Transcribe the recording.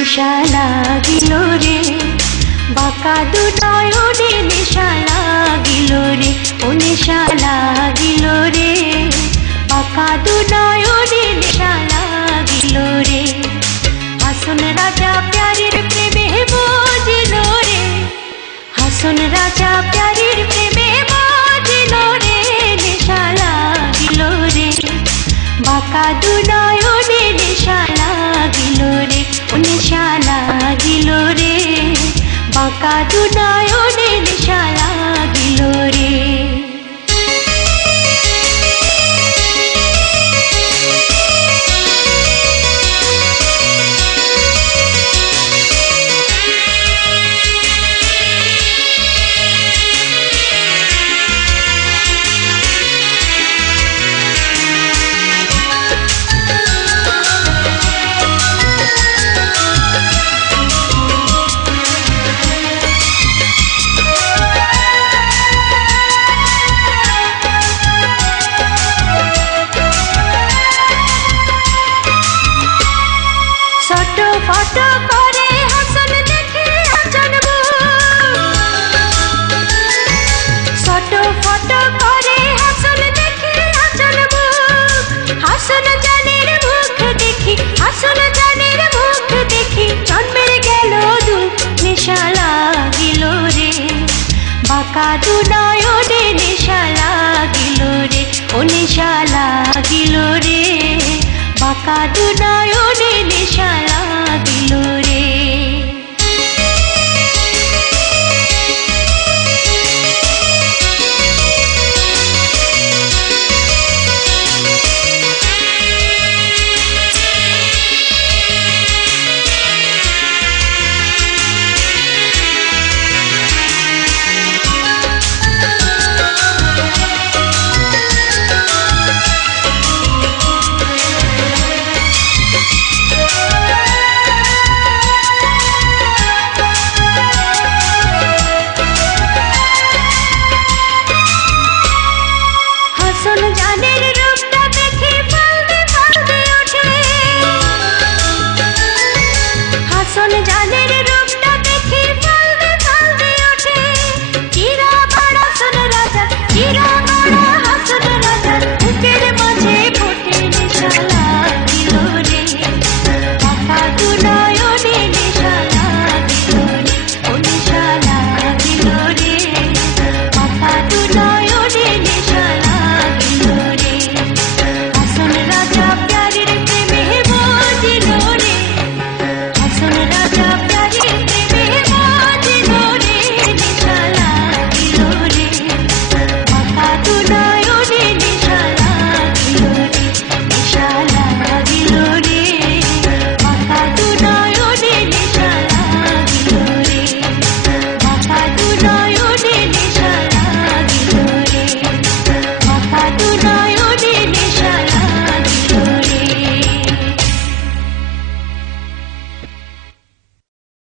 নেশা লাগিল রে বাঁকা দু নয়নে নেশা লাগিল রে ও নেশা লাগিল রে বাঁকা দু নয়নে নেশা লাগিল রে হাসন রাজা প্যারির প্রেমে মজিল রে হাসন রাজা প্যারির প্রেমে মজিল রে নেশা লাগিল রে বাঁকা দু নয়নে নেশা লাগিল রে ও নেশা লাগিল রে বাঁকা দু নয়নে নেশা লাগিল রে ফটো করে হাসন দেখে জানবো ফটো করে হাসন দেখে জানবো হাসন জানের মুখ দেখি হাসন জানের মুখ দেখি জন্মের গেল দুঃখ নেশা লাগিল রে বাঁকা দু নয়নে নেশা লাগিল রে ও নেশা লাগিল রে বাঁকা দু